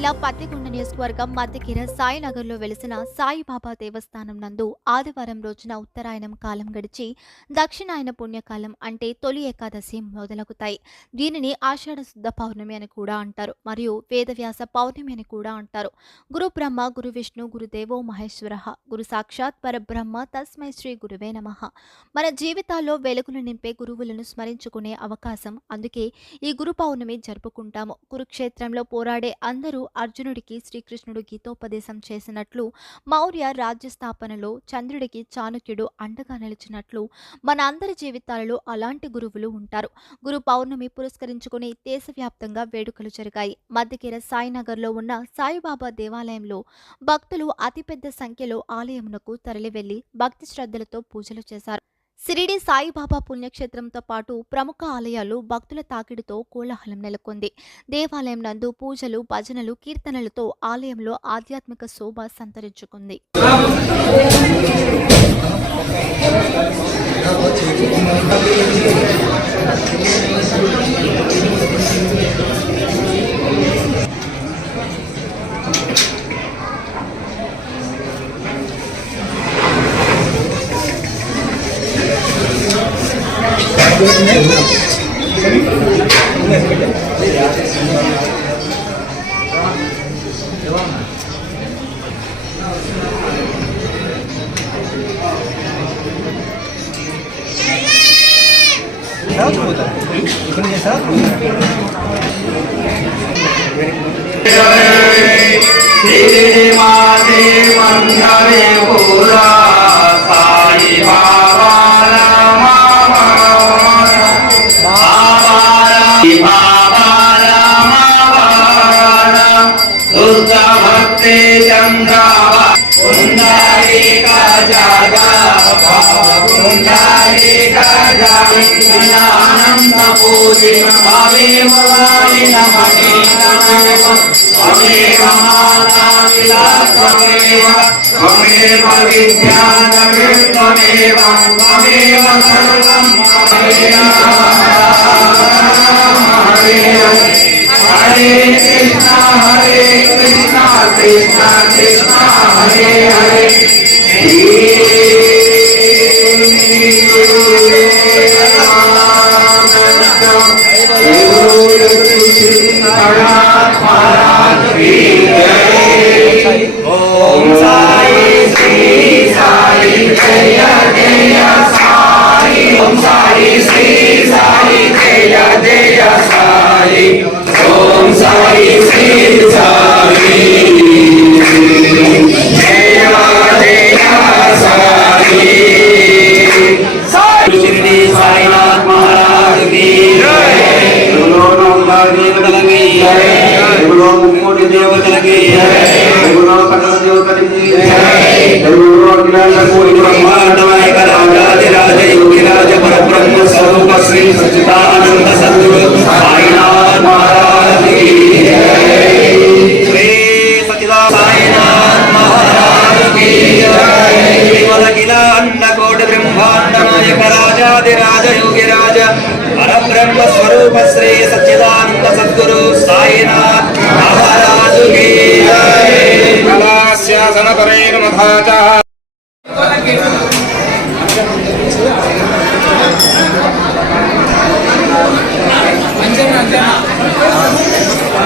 జిల్లా పత్తికొండ నియోజకవర్గం మధ్యకిర సాయినగర్లో వెలిసిన సాయిబాబా దేవస్థానం నందు ఆదివారం రోజున ఉత్తరాయణం కాలం గడిచి దక్షిణాయన పుణ్యకాలం అంటే తొలి ఏకాదశి మొదలగుతాయి. దీనిని ఆషాఢ శుద్ధ పౌర్ణమి అని కూడా అంటారు మరియు వేదవ్యాస పౌర్ణమి అని కూడా అంటారు. గురు బ్రహ్మ గురు విష్ణు గురుదేవో మహేశ్వర గురు సాక్షాత్ పరబ్రహ్మ తస్మై శ్రీ గురువే నమ. మన జీవితాల్లో వెలుగులు నింపే గురువులను స్మరించుకునే అవకాశం అందుకే ఈ గురు పౌర్ణమి జరుపుకుంటాము. కురుక్షేత్రంలో పోరాడే అందరూ అర్జునుడికి శ్రీకృష్ణుడు గీతోపదేశం చేసినట్లు మౌర్య రాజ్య స్థాపనలో చంద్రుడికి చాణక్యుడు అండగా నిలిచినట్లు మన అందరి జీవితాలలో అలాంటి గురువులు ఉంటారు. గురు పౌర్ణమి పురస్కరించుకుని దేశవ్యాప్తంగా వేడుకలు జరిగాయి. మధ్యకేర సాయినగర్లో ఉన్న సాయిబాబా దేవాలయంలో భక్తులు అతిపెద్ద సంఖ్యలో ఆలయమునకు తరలివెళ్ళి భక్తి శ్రద్ధలతో పూజలు చేశారు. సిరిడి సాయిబాబా పుణ్యక్షేత్రంతో పాటు ప్రముఖ ఆలయాలు భక్తుల తాకిడితో కోలాహలం నెలకొంది. దేవాలయం నందు పూజలు భజనలు కీర్తనలతో ఆలయంలో ఆధ్యాత్మిక శోభ సంతరించుకుంది. श्रीमाते मन्दिरे पुरा साई भक्ति चन्द्रावा कुण्डारी का जागा कुण्डारी का जागा आनंद पूजी भावे मुरारी नमने नमः त्वमेव माता पिता त्वमेव त्वमेव विद्याधरे त्वमेव त्वमेव सर्वं हरे हरे कृष्ण हरे Krishna Krishna Krishna Hare Hare Om Sai Sri Sai దేవుడు మూడు దేవతలకి దేవుడు పదవ దేవతలకి దేవుడు అఖిలాలకు బ్రహ్మాండమైన రాజాది రాజ యోగి రాజ పరబ్రహ్మ స్వరూప శ్రీ సచిదానంద సద్గురు సాయినాథ్ మహారాజ్ శ్రీ సచిదా సాయినాథ్ మహారాజ్ శ్రీమదఖిలాండ కోటి బ్రహ్మాండ నాయక రాజాది రాజ యోగి రాజ పరబ్రహ్మ స్వరూప శ్రీ సచ్చిదానంద సద్గురు సాయినాథ్ మహారాజు శాసనపరే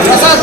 ప్రసాద్.